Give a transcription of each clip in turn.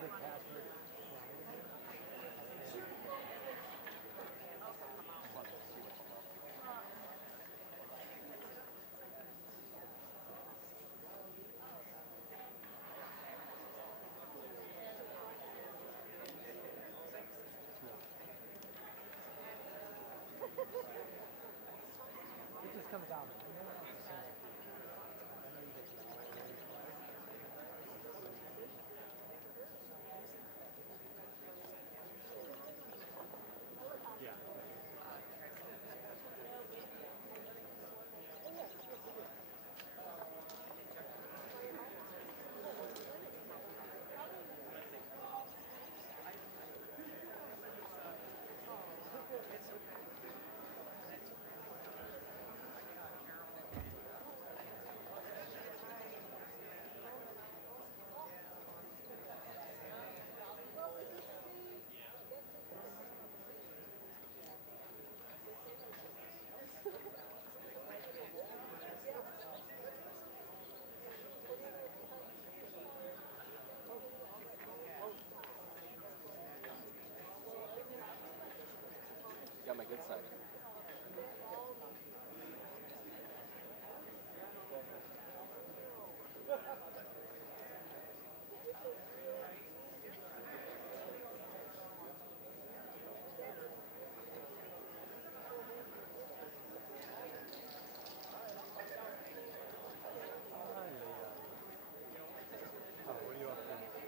It just comes down. Yeah. Got my good side. Oh, what are you up to?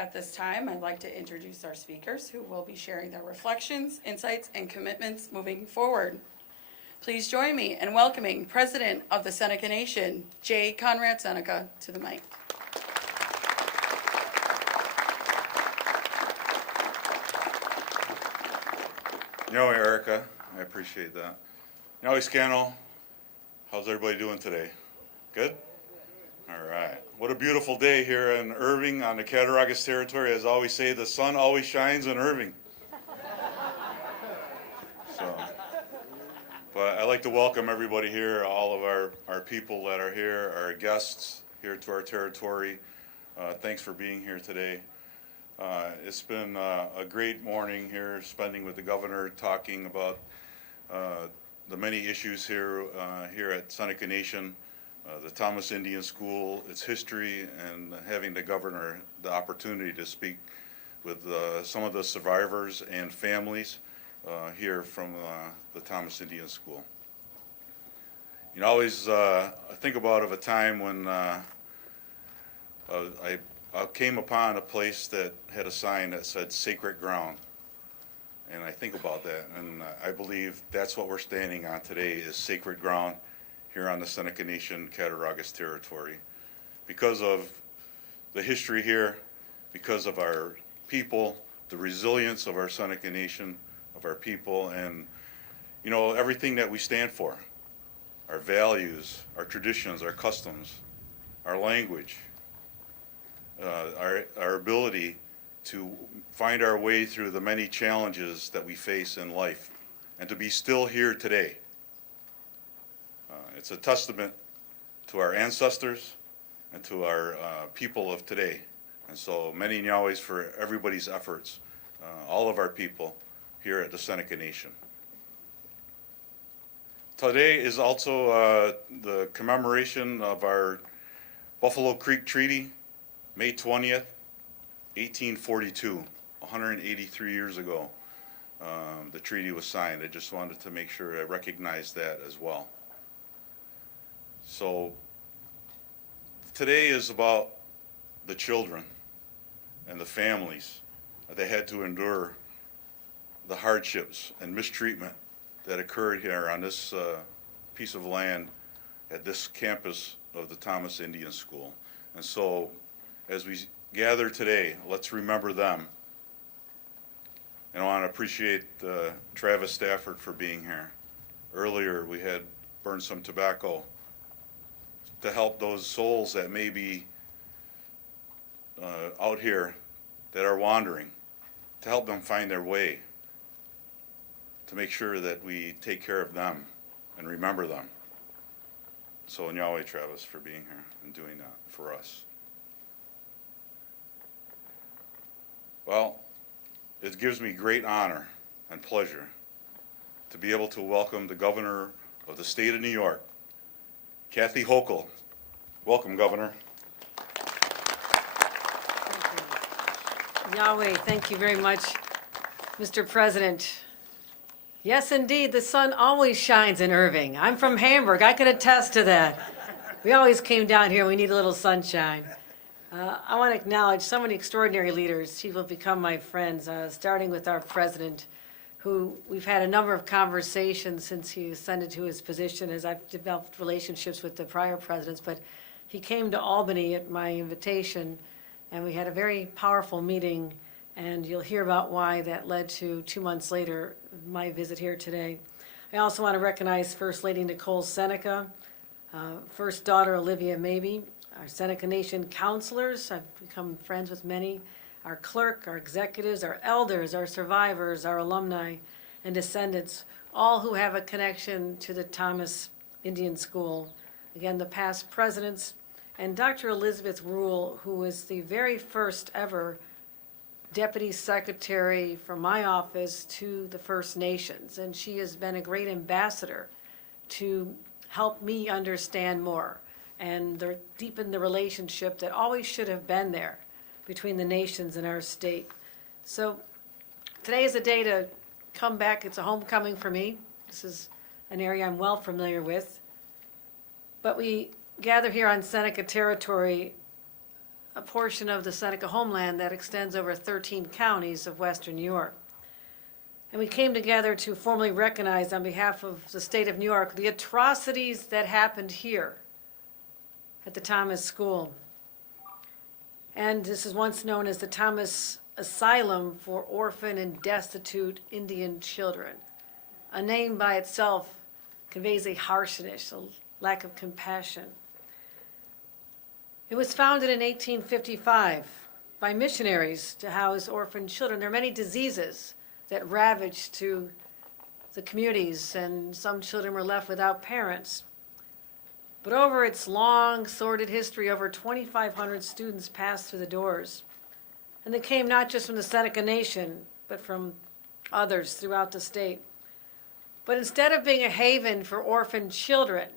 At this time, I'd like to introduce our speakers who will be sharing their reflections, insights, and commitments moving forward. Please join me in welcoming President of the Seneca Nation, J. Conrad Seneca, to the mic. Yo, Erica, I appreciate that. Yo, Scannell, how's everybody doing today? Good? All right. What a beautiful day here in Irving on the Cattaraugus territory. As I always say, the sun always shines in Irving. But I'd like to welcome everybody here, all of our people that are here, our guests here to our territory. Thanks for being here today. It's been a great morning here, spending with the governor, talking about the many issues here at Seneca Nation, the Thomas Indian School, its history, and having the governor the opportunity to speak with some of the survivors and families here from the Thomas Indian School. You know, I always think about a time when I came upon a place that had a sign that said sacred ground. And I think about that, and I believe that's what we're standing on today, is sacred ground here on the Seneca Nation Cattaraugus territory. Because of the history here, because of our people, the resilience of our Seneca Nation, of our people, and you know, everything that we stand for, our values, our traditions, our customs, our language, our ability to find our way through the many challenges that we face in life, and to be still here today. It's a testament to our ancestors and to our people of today. And so many Nyawes for everybody's efforts, all of our people here at the Seneca Nation. Today is also the commemoration of our Buffalo Creek Treaty, May 20th, 1842, 183 years ago. The treaty was signed. I just wanted to make sure I recognized that as well. So today is about the children and the families that had to endure the hardships and mistreatment that occurred here on this piece of land at this campus of the Thomas Indian School. And so as we gather today, let's remember them. And I want to appreciate Travis Stafford for being here. Earlier we had burned some tobacco to help those souls that may be out here that are wandering, to help them find their way, to make sure that we take care of them and remember them. So Nyaweh, Travis, for being here and doing that for us. Well, it gives me great honor and pleasure to be able to welcome the Governor of the State of New York, Kathy Hochul. Welcome, Governor. Yahweh, thank you very much, Mr. President. Yes, indeed, the sun always shines in Irving. I'm from Hamburg. I can attest to that. We always came down here. We need a little sunshine. I want to acknowledge so many extraordinary leaders. He will become my friends, starting with our president, who we've had a number of conversations since he ascended to his position, as I've developed relationships with the prior presidents. But he came to Albany at my invitation, and we had a very powerful meeting, and you'll hear about why that led to 2 months later my visit here today. I also want to recognize First Lady Nicole Seneca, First Daughter Olivia Mabey, our Seneca Nation counselors. I've become friends with many, our clerk, our executives, our elders, our survivors, our alumni and descendants, all who have a connection to the Thomas Indian School. Again, the past presidents, and Dr. Elizabeth Rule, who was the very first ever Deputy Secretary from my office to the First Nations. And she has been a great ambassador to help me understand more and deepen the relationship that always should have been there between the nations and our state. So today is a day to come back. It's a homecoming for me. This is an area I'm well familiar with. But we gather here on Seneca territory a portion of the Seneca homeland that extends over 13 counties of western New York. And we came together to formally recognize on behalf of the state of New York the atrocities that happened here at the Thomas School. And this is once known as the Thomas Asylum for Orphan and Destitute Indian Children. A name by itself conveys a harshness, a lack of compassion. It was founded in 1855 by missionaries to house orphan children. There are many diseases that ravaged to the communities, and some children were left without parents. But over its long, sordid history, over 2,500 students passed through the doors. And they came not just from the Seneca Nation, but from others throughout the state. But instead of being a haven for orphan children,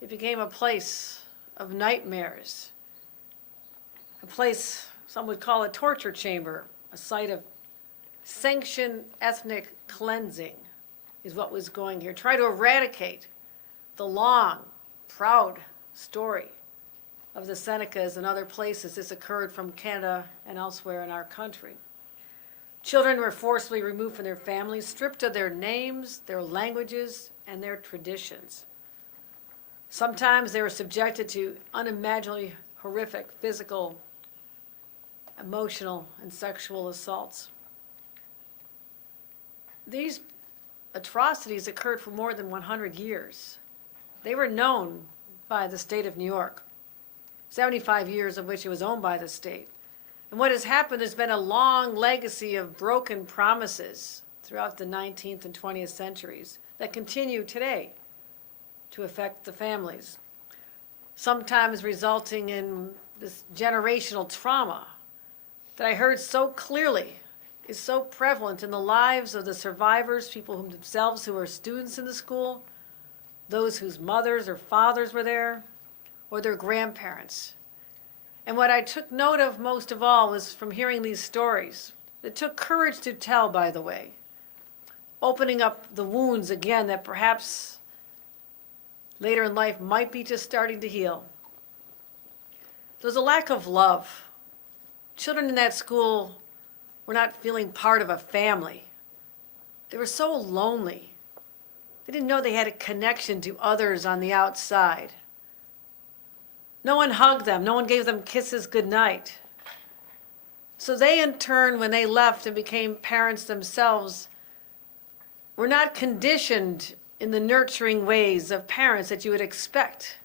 it became a place of nightmares, a place some would call a torture chamber, a site of sanctioned ethnic cleansing is what was going here. Try to eradicate the long, proud story of the Senecas and other places. This occurred from Canada and elsewhere in our country. Children were forcibly removed from their families, stripped of their names, their languages, and their traditions. Sometimes they were subjected to unimaginably horrific physical, emotional, and sexual assaults. These atrocities occurred for more than 100 years. They were known by the state of New York, 75 years of which it was owned by the state. And what has happened, there's been a long legacy of broken promises throughout the 19th and 20th centuries that continue today to affect the families, sometimes resulting in this generational trauma that I heard so clearly is so prevalent in the lives of the survivors, people themselves who are students in the school, those whose mothers or fathers were there, or their grandparents. And what I took note of most of all was from hearing these stories. It took courage to tell, by the way, opening up the wounds again that perhaps later in life might be just starting to heal. There was a lack of love. Children in that school were not feeling part of a family. They were so lonely. They didn't know they had a connection to others on the outside. No one hugged them. No one gave them kisses goodnight. So they, in turn, when they left and became parents themselves, were not conditioned in the nurturing ways of parents that you would expect.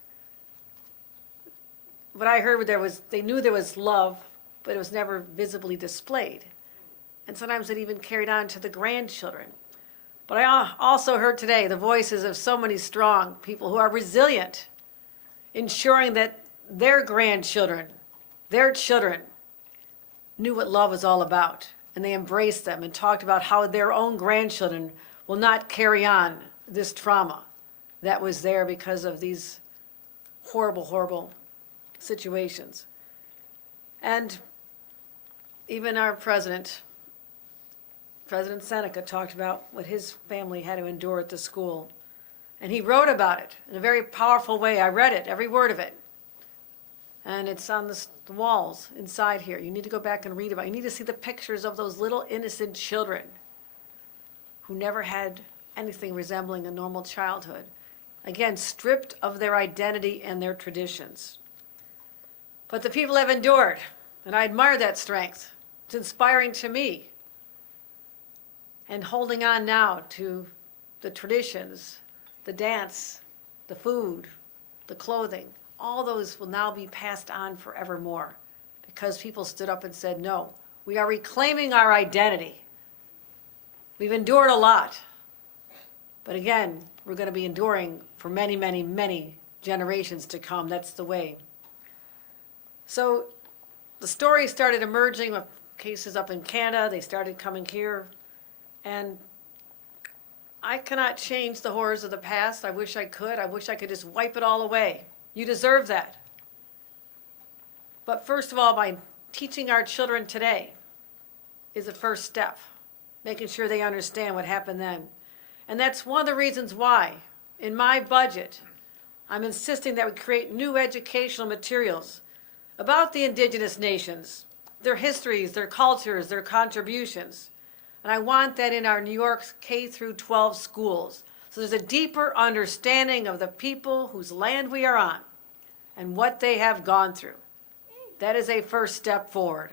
What I heard they knew there was love, but it was never visibly displayed. And sometimes it even carried on to the grandchildren. But I also heard today the voices of so many strong people who are resilient, ensuring that their grandchildren, their children, knew what love was all about. And they embraced them and talked about how their own grandchildren will not carry on this trauma that was there because of these horrible, horrible situations. And even our President Seneca, talked about what his family had to endure at the school. And he wrote about it in a very powerful way. I read it, every word of it. And it's on the walls inside here. You need to go back and read about it. You need to see the pictures of those little innocent children who never had anything resembling a normal childhood. Again, stripped of their identity and their traditions. But the people have endured, and I admire that strength. It's inspiring to me. And holding on now to the traditions, the dance, the food, the clothing, all those will now be passed on forevermore because people stood up and said, no, we are reclaiming our identity. We've endured a lot. But again, we're going to be enduring for many, many, many generations to come. That's the way. So the story started emerging with cases up in Canada. They started coming here. And I cannot change the horrors of the past. I wish I could. I wish I could just wipe it all away. You deserve that. But first of all, by teaching our children today is a first step, making sure they understand what happened then. And that's one of the reasons why, in my budget, I'm insisting that we create new educational materials about the indigenous nations, their histories, their cultures, their contributions. And I want that in our New York K through 12 schools. So there's a deeper understanding of the people whose land we are on and what they have gone through. That is a first step forward.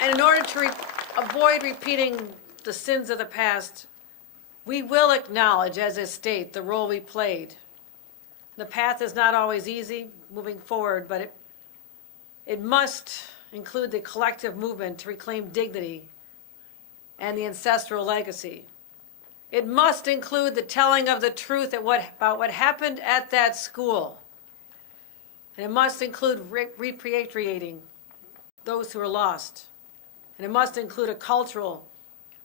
And in order to avoid repeating the sins of the past, we will acknowledge as a state the role we played. The path is not always easy moving forward, but it must include the collective movement to reclaim dignity and the ancestral legacy. It must include the telling of the truth about what happened at that school. And it must include repatriating those who are lost. And it must include a cultural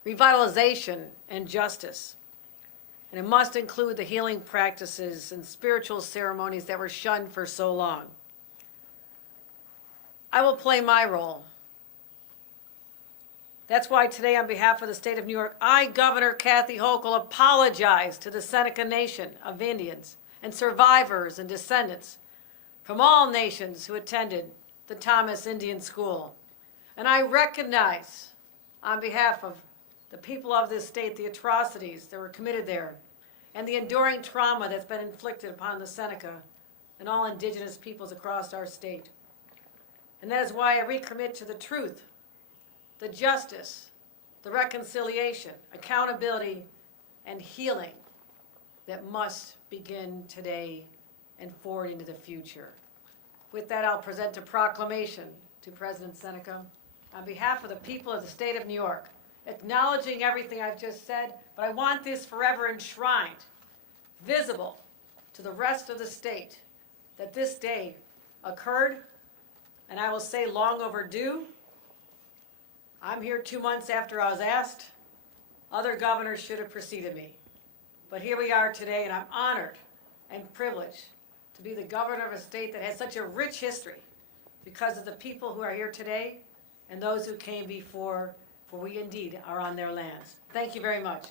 revitalization and justice. And it must include the healing practices and spiritual ceremonies that were shunned for so long. I will play my role. That's why today, on behalf of the state of New York, I, Governor Kathy Hochul, apologize to the Seneca Nation of Indians and survivors and descendants from all nations who attended the Thomas Indian School. And I recognize, on behalf of the people of this state, the atrocities that were committed there and the enduring trauma that's been inflicted upon the Seneca and all indigenous peoples across our state. And that is why I recommit to the truth, the justice, the reconciliation, accountability, and healing that must begin today and forward into the future. With that, I'll present a proclamation to President Seneca on behalf of the people of the state of New York, acknowledging everything I've just said, but I want this forever enshrined, visible to the rest of the state, that this day occurred, and I will say long overdue. I'm here 2 months after I was asked. Other governors should have preceded me. But here we are today, and I'm honored and privileged to be the governor of a state that has such a rich history because of the people who are here today and those who came before, for we indeed are on their lands. Thank you very much.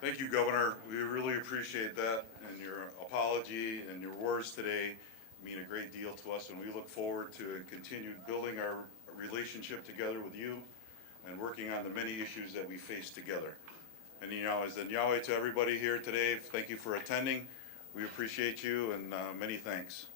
Thank you, Governor. We really appreciate that, and your apology and your words today mean a great deal to us, and we look forward to continue building our relationship together with you and working on the many issues that we face together. And as the Nyaweh to everybody here today, thank you for attending. We appreciate you, and many thanks.